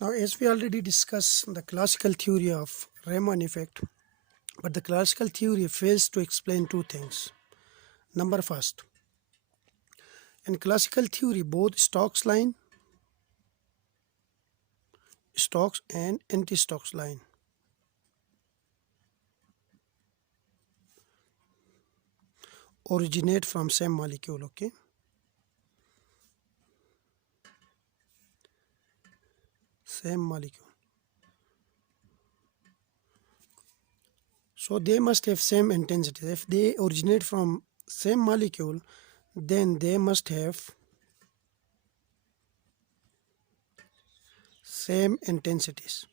Now, as we already discussed the classical theory of Raman effect, but the classical theory fails to explain two things. Number first, in classical theory, both Stokes and anti-Stokes line originate from same molecule. Okay, same molecule. So they must have same intensity. If they originate from same molecule, then they must have same intensities.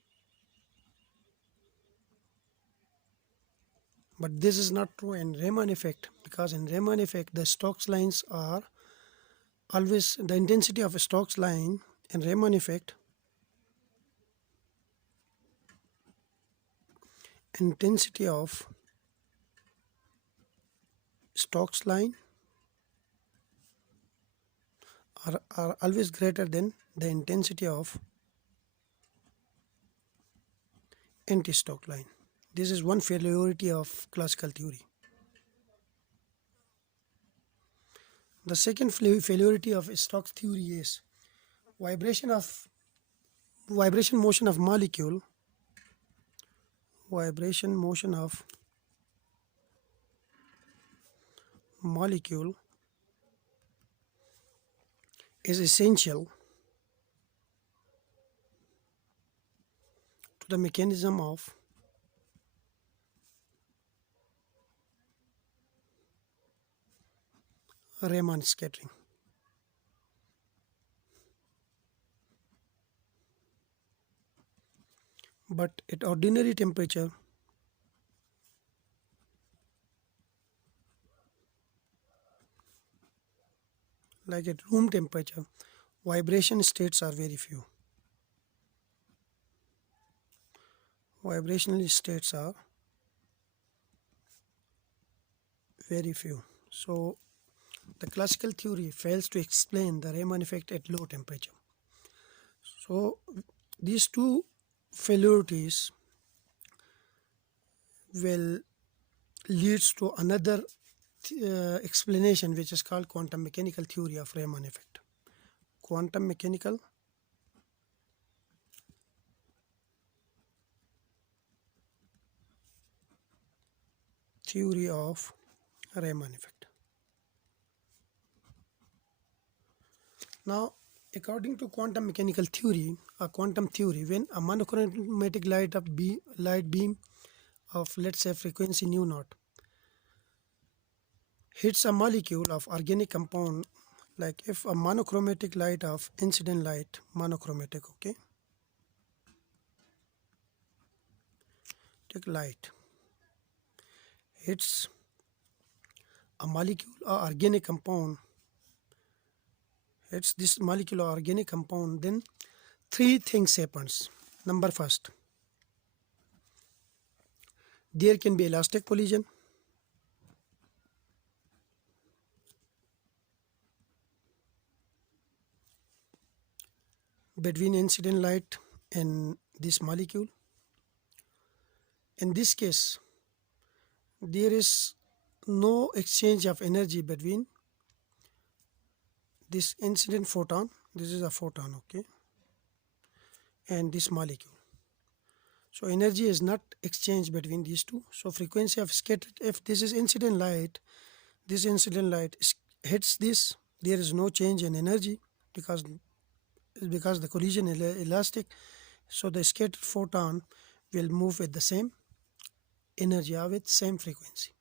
But this is not true in Raman effect, because in Raman effect the Stokes lines are always the intensity of a Stokes line. In Raman effect, intensity of Stokes line are always greater than the intensity of anti-Stokes line. This is one failure of classical theory. The second failure of Stokes theory is vibration motion of molecule. Vibration motion of molecule is essential to the mechanism of Raman scattering. But at ordinary temperature, like at room temperature, vibration states are very few. Vibrational states are very few. So the classical theory fails to explain the Raman effect at low temperature. So these two failures will leads to another explanation, which is called quantum mechanical theory of Raman effect. Quantum mechanical theory of Raman effect. Now, according to quantum mechanical theory or quantum theory, when a monochromatic light beam of, let's say, frequency nu naught hits a molecule of organic compound, like if a monochromatic light of incident light, monochromatic, okay, take light hits a molecule or organic compound, hits this molecule or organic compound, then three things happens. Number first, there can be elastic collision. Between incident light and this molecule. In this case, there is no exchange of energy between this incident photon, this is a photon, okay, and this molecule. So energy is not exchanged between these two. So frequency of scattered, if this is incident light, this incident light hits this, there is no change in energy because the collision is elastic. So the scattered photon will move with the same energy or with same frequency.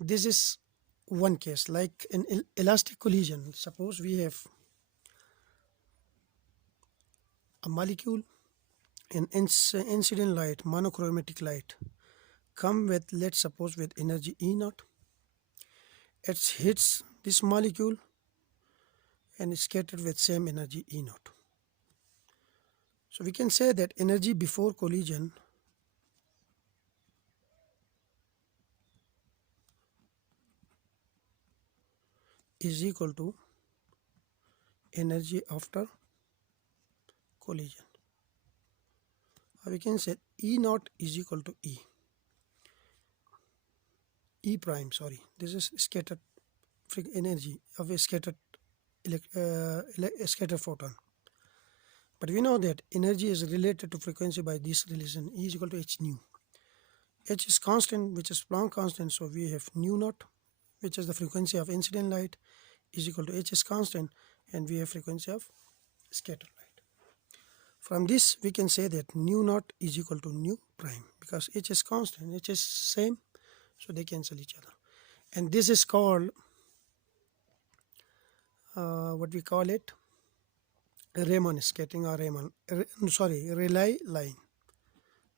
This is one case. Like in elastic collision, suppose we have a molecule in incident light, monochromatic light, come with, let's suppose, with energy E naught. It hits this molecule and is scattered with same energy E naught. So we can say that energy before collision is equal to energy after collision. We can say E naught is equal to E prime, sorry. This is scattered energy of a scattered scattered photon. But we know that energy is related to frequency by this relation. E is equal to h nu. H is constant, which is Planck constant, so we have nu naught, which is the frequency of incident light, is equal to H is constant, and we have frequency of scattered light. From this we can say that nu naught is equal to nu prime, because H is constant, H is same, so they cancel each other. And this is called what we call it, Raman scattering, or Rayleigh line.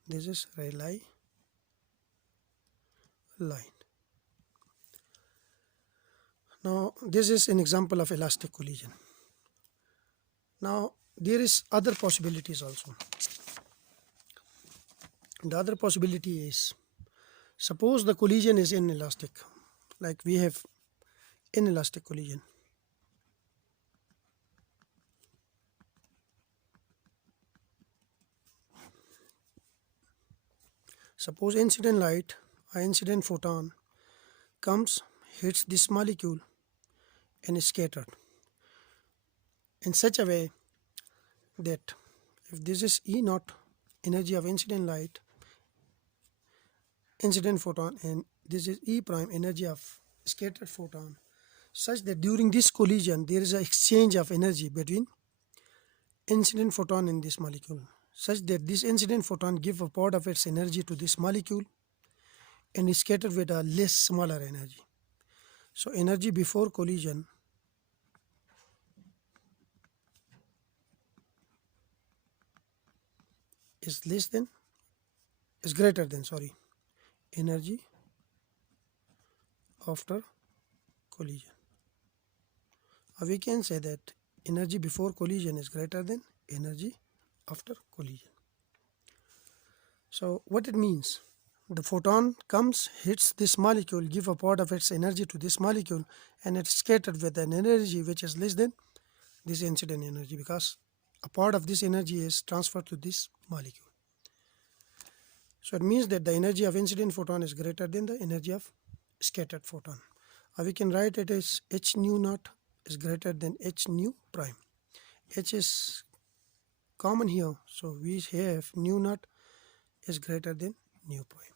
This is Rayleigh line. Now this is an example of elastic collision. Now there is other possibilities also. The other possibility is, suppose the collision is inelastic, like we have inelastic collision. Suppose incident light or incident photon comes, hits this molecule and is scattered in such a way that if this is E naught, energy of incident light, incident photon, and this is E prime, energy of scattered photon, such that during this collision there is an exchange of energy between incident photon and this molecule, such that this incident photon give a part of its energy to this molecule and is scattered with a less smaller energy. So energy before collision is greater than energy after collision. Or we can say that energy before collision is greater than energy after collision. So what it means, the photon comes, hits this molecule, give a part of its energy to this molecule, and it's scattered with an energy which is less than this incident energy, because a part of this energy is transferred to this molecule. So it means that the energy of incident photon is greater than the energy of scattered photon. Or we can write it as h nu naught is greater than h nu prime. H is common here, so we have nu naught is greater than nu prime.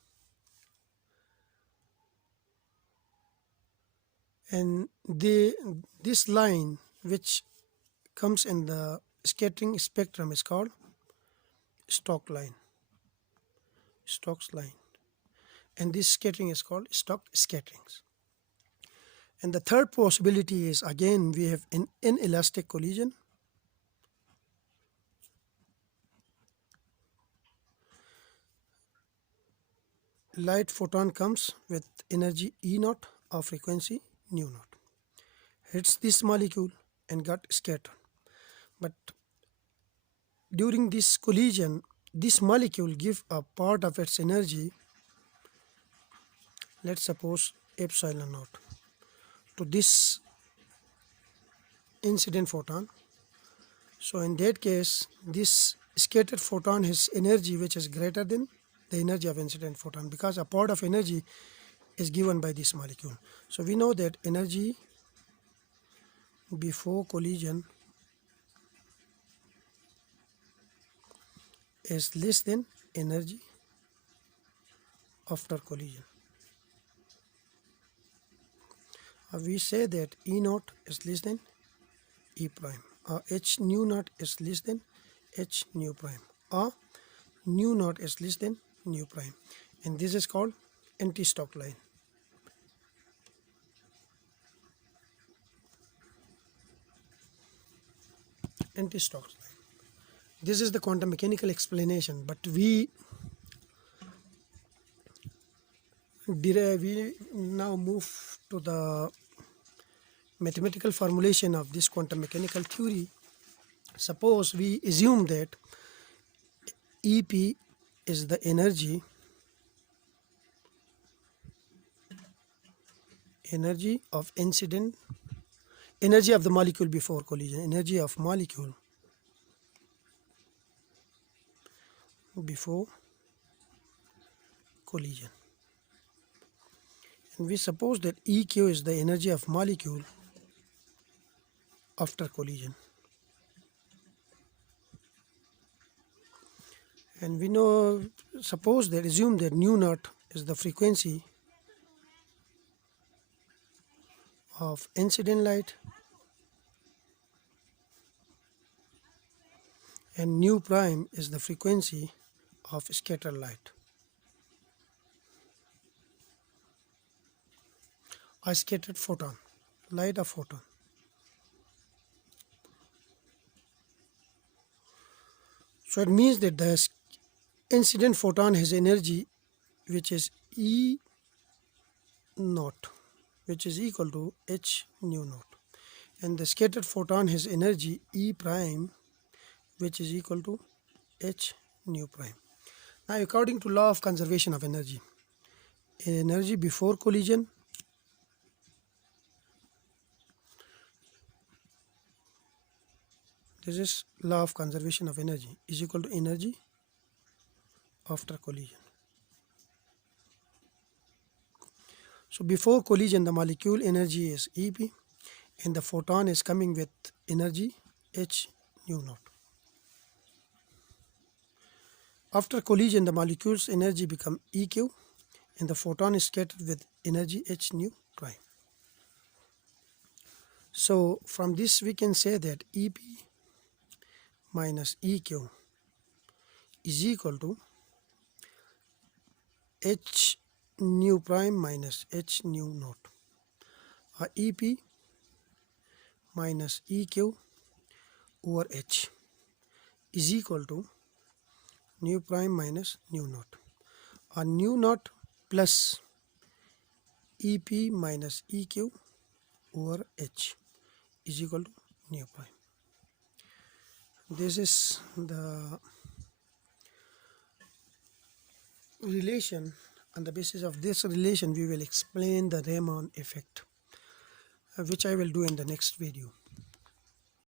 And this line which comes in the scattering spectrum is called Stokes line, and this scattering is called Stokes scatterings. And the third possibility is, again, we have an inelastic collision. Light photon comes with energy E naught or frequency nu naught, hits this molecule and got scattered. But during this collision, this molecule give a part of its energy, let's suppose epsilon naught, to this incident photon. So in that case, this scattered photon has energy which is greater than the energy of incident photon, because a part of energy is given by this molecule. So we know that energy before collision is less than energy after collision. We say that E naught is less than E prime, or H nu naught is less than H nu prime, or nu naught is less than nu prime, and this is called anti-Stokes line. Anti-Stokes line. This is the quantum mechanical explanation, but we now move to the mathematical formulation of this quantum mechanical theory. Suppose we assume that EP is the energy of incident, energy of the molecule before collision, energy of molecule before collision. And we suppose that EQ is the energy of molecule after collision. And we know, suppose that, assume that nu naught is the frequency of incident light and nu prime is the frequency of scattered light. A scattered photon, light a photon. So it means that the incident photon has energy which is E naught, which is equal to h nu naught, and the scattered photon has energy E prime, which is equal to h nu prime. Now, according to law of conservation of energy before collision this is law of conservation of energy is equal to energy after collision. So before collision the molecule energy is Ep and the photon is coming with energy h nu naught. After collision the molecule's energy become Eq and the photon is scattered with energy h nu prime. So from this we can say that Ep minus Eq is equal to h nu prime minus h nu naught, or Ep minus Eq over h is equal to nu prime minus nu naught, or nu naught plus Ep minus Eq over h is equal to nu prime. This is the relation. On the basis of this relation we will explain the Raman effect, which I will do in the next video.